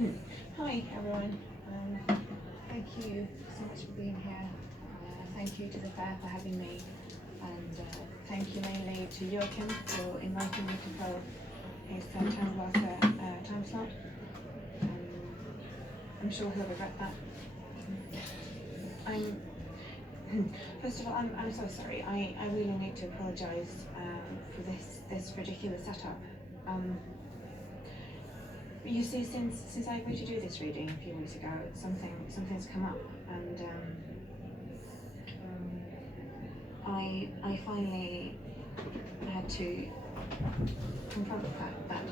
Hi everyone. Thank you so much for being here. Thank you to the fair for having me, and thank you mainly to Joachim for inviting me to fill his Tandwasser time slot. I'm sure he'll regret that. I'm first of all, I'm so sorry. I really need to apologise for this ridiculous setup. You see, since I agreed to do this reading a few weeks ago, something's come up, and I finally had to confront the fact that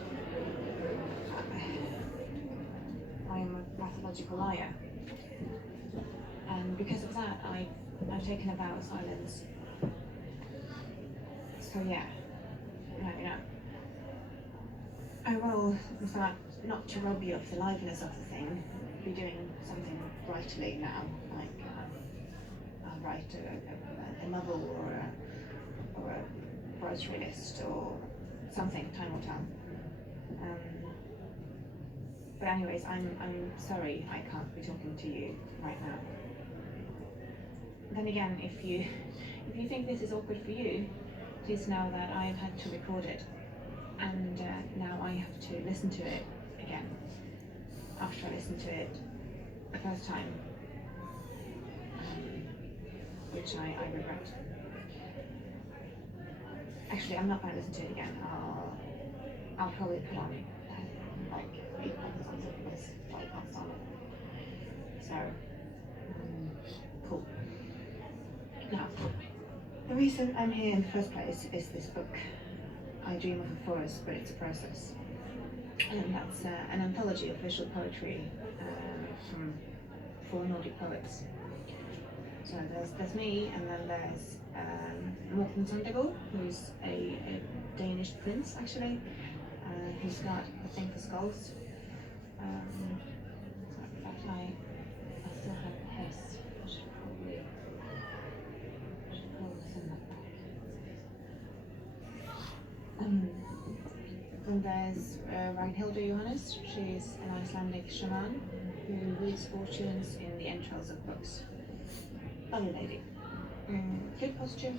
I'm a pathological liar, and because of that, I've taken a vow of silence. So yeah, I will, in fact, not to rob you of the liveliness of the thing, be doing something rightly now, like I'll write a novel or a grocery list or something. Time will tell. But anyways, I'm sorry I can't be talking to you right now. Then again, if you think this is awkward for you, please know that I've had to record it, and now I have to listen to it again after I listened to it the first time, which I regret. Actually, I'm not going to listen to it again. I'll probably put on like 8 episodes of this podcast on it. So cool. Now, the reason I'm here in the first place is this book. I Dream of a Forest, but it's a process. And that's an anthology of visual poetry from 4 Nordic poets. So there's me, and then there's Morten Sandegård, who's a Danish prince, actually, who's got a thing for skulls. In fact, I still have his. I should probably send that back. Then there's Ragnhildur Johannes. She's an Icelandic shaman who reads fortunes in the entrails of books. Lovely lady. Good posture.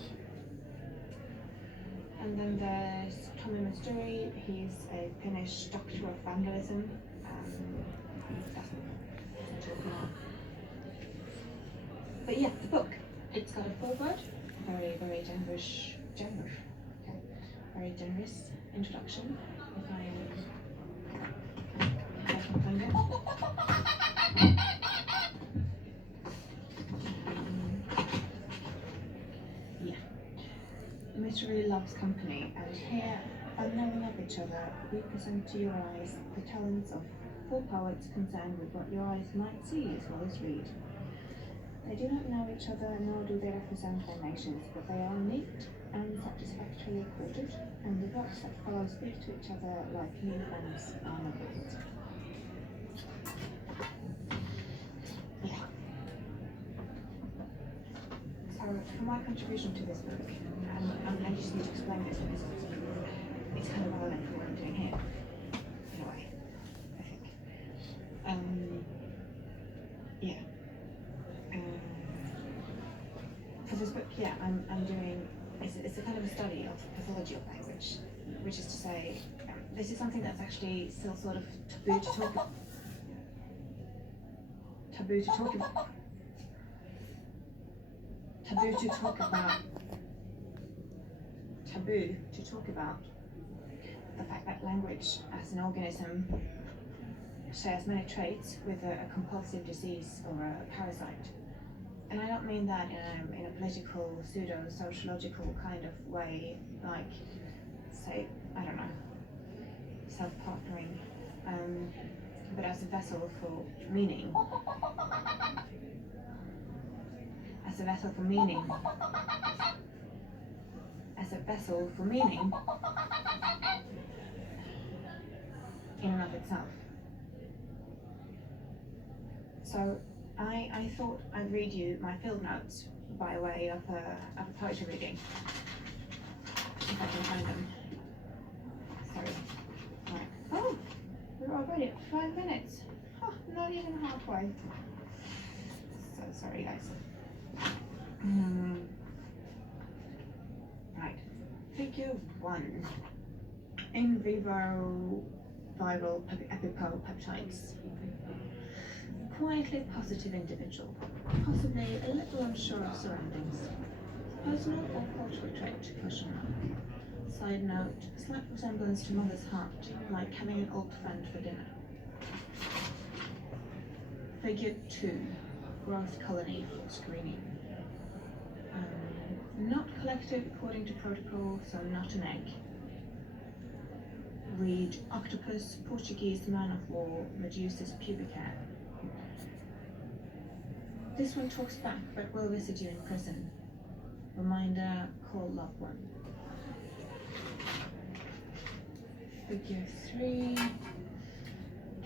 And then there's Tommy Masturi. He's a Finnish doctor of vandalism. But yeah, the book. It's got a foreword, very generous, very generous introduction. If I can find it. Yeah. Mystery loves company, and here, unknowing of each other, we present to your eyes the talents of 4 poets concerned with what your eyes might see as well as read. They do not know each other, nor do they represent their nations, but they are neat and satisfactorily quoted, and the works that follow speak to each other like new friends are novels. Yeah. So, for my contribution to this book, I just need to explain this because it's kind of relevant for what I'm doing here, in a way, I think. Yeah. For this book, yeah, I'm doing, it's a kind of a study of the pathology of language, which is to say, this is something that's actually still sort of taboo to talk about. Taboo to talk about the fact that language as an organism shares many traits with a compulsive disease or a parasite. And I don't mean that in a political, pseudo-sociological kind of way, like, say, I don't know, self-partnering, but as a vessel for meaning. As a vessel for meaning. As a vessel for meaning in and of itself. So I thought I'd read you my field notes by way of a poetry reading, if I can find them. Sorry. Right. Oh, where are already 5 minutes. Huh, not even halfway. So sorry, guys. Right. Figure 1. In vivo viral epipeptides. Quietly positive individual, possibly a little unsure of surroundings. Personal or cultural trait? Question mark. Side note, slight resemblance to mother's heart, like having an old friend for dinner. Figure 2. Growth colony for screening. Not collective according to protocol, so not an egg. Read octopus, Portuguese man of war, reduces pubic hair. This one talks back but will visit you in prison. Reminder, call loved one. Figure 3.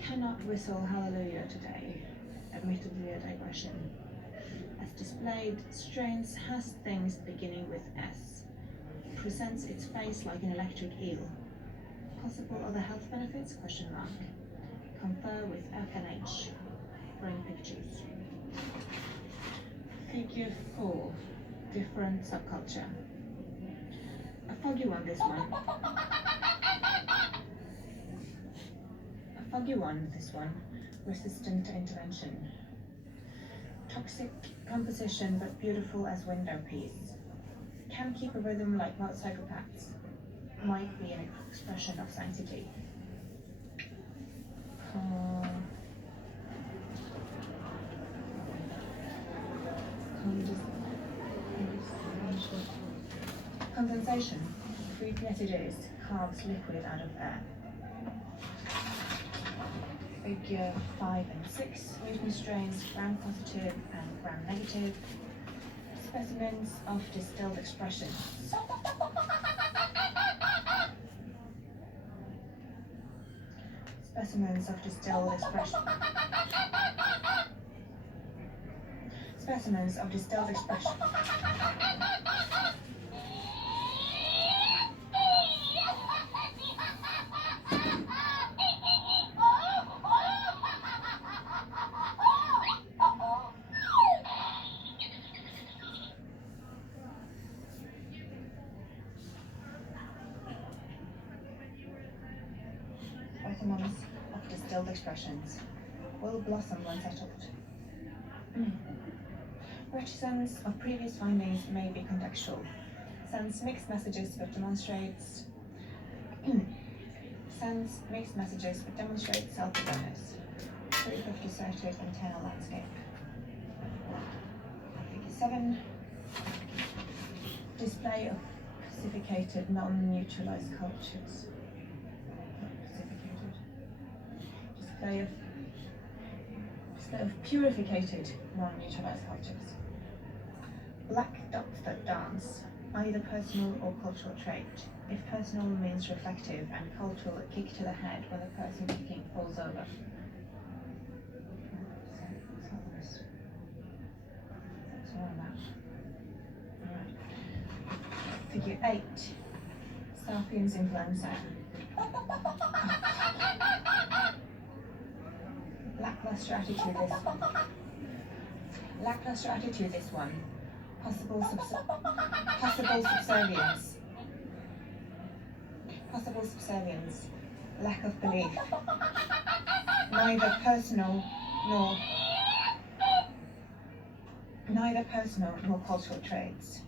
Cannot whistle hallelujah today. Admittedly a digression. As displayed, strains has things beginning with S. Presents its face like an electric eel. Possible other health benefits? Question mark. Confer with FNH. Bring pictures. Figure 4. Different subculture. A foggy one, this one. A foggy one, this one. Resistant to intervention. Toxic composition but beautiful as window piece. Can keep a rhythm like most psychopaths. Might be an expression of sanctity. Condensation. 3 messages. Carves liquid out of air. Figure 5 and 6. Mutant strains, gram-positive and gram-negative. Specimens of distilled expressions. Specimens of distilled expression. Specimens of distilled expression. Specimens of distilled expressions will blossom when settled. Reticence of previous findings may be contextual. Sends mixed messages but demonstrates self-awareness. 350 Certid internal landscape. Figure 7. Display of pacificated, non-neutralized cultures. Display of purificated, non-neutralized cultures. Black dots that dance, either personal or cultural trait. If personal means reflective and cultural, a kick to the head when the person kicking falls over. That's all about. Alright. Figure 8. Sapiens influenza. Lackluster attitude this one. Possible subservience. Lack of belief. Neither personal nor cultural traits.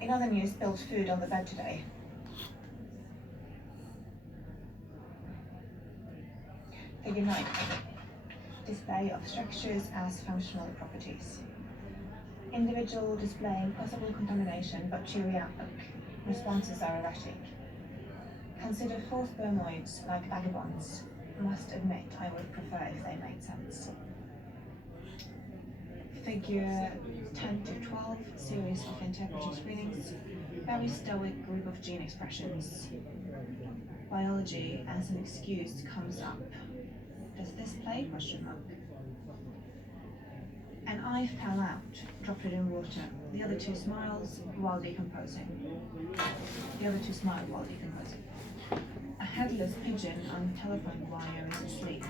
In other news, spilled food on the bed today. Figure 9. Display of structures as functional properties. Individual displaying possible contamination but cheery outlook. Responses are erratic. Consider 4 spermoids like vagabonds. Must admit I would prefer if they made sense. Figure 10 to 12, series of interpretive screenings. Very stoic group of gene expressions. Biology as an excuse comes up. Does this play? Question mark. An eye fell out, dropped it in water. The other 2 smiles while decomposing. A headless pigeon on telephone wire is asleep.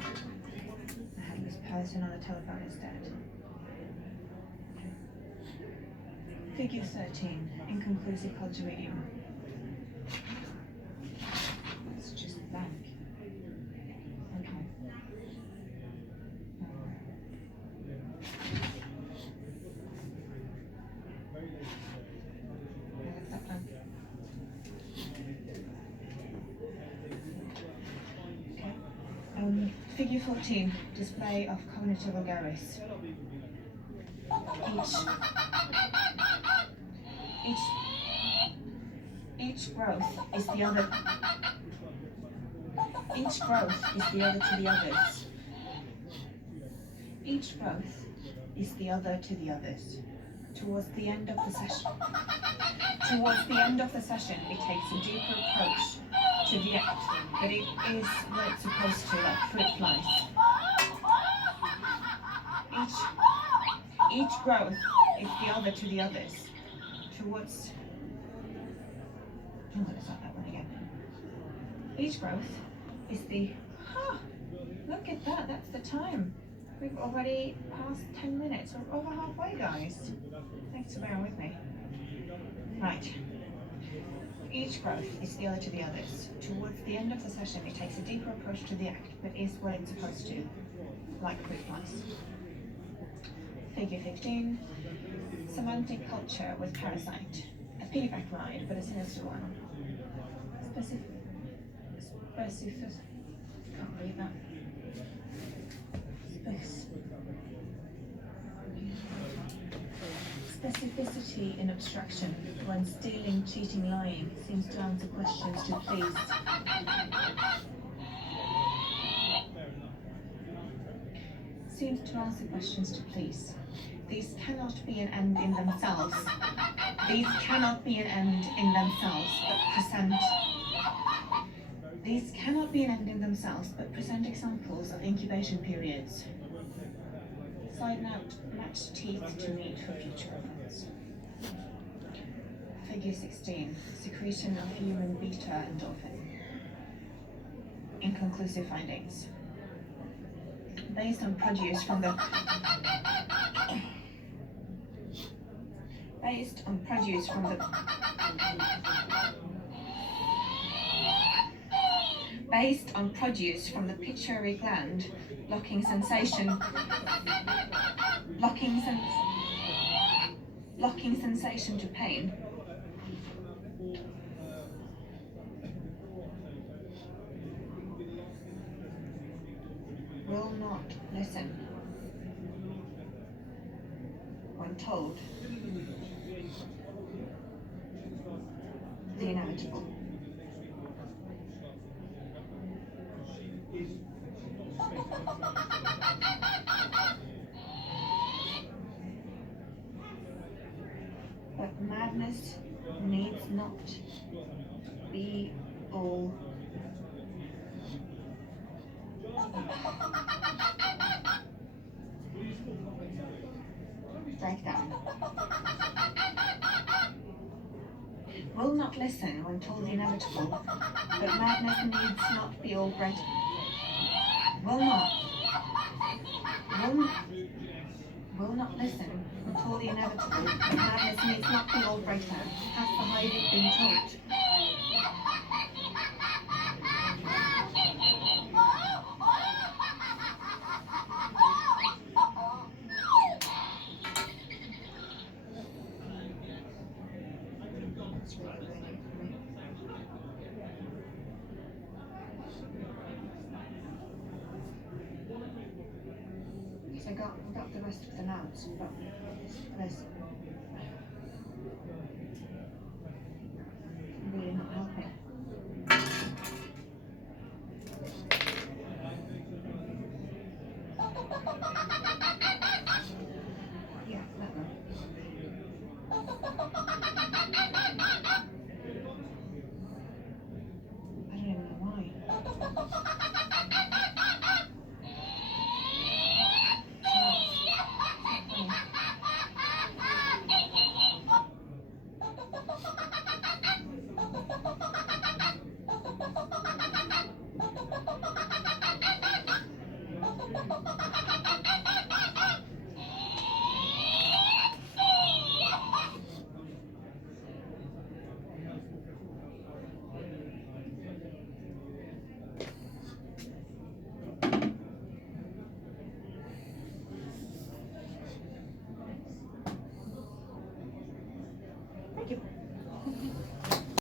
A headless person on the telephone is dead. Figure 13, inconclusive conjugating. It's just blank. Okay. Figure 14, display of cognitive vulgaris. Each growth is the other. Each growth is the other to the others. Each growth is the other to the others. Towards the end of the session. Towards the end of the session, it takes a deeper approach to the act, but it is where it's supposed to, like fruit flies. Each growth is the other to the others. Towards. I'm gonna start that one again. Each growth is the. Look at that. That's the time. We've already passed 10 minutes. We're over halfway, guys. Thanks for bearing with me. Right. Each growth is the other to the others. Towards the end of the session, it takes a deeper approach to the act, but is what it's supposed to, like fruit flies. Figure 15. Semantic culture with parasite. A piggyback ride, but a sinister one. Can't read that. Specificity in abstraction, when stealing, cheating, lying, seems to answer questions to please. Seems to answer questions to please. These cannot be an end in themselves. These cannot be an end in themselves, but present. These cannot be an end in themselves, but present examples of incubation periods. Side note, match teeth to meat for future reference. Figure 16, secretion of human beta endorphin. Inconclusive findings. Based on produce from the pituitary gland, blocking sensation to pain. Will not listen when told the inevitable. But madness needs not be all breakdown. Will not listen when told the inevitable, but madness needs not be all breakdown. Will not listen when told the inevitable, but madness needs not be all breakdown. Has the Heidi been told? So I got the rest of the notes, but there's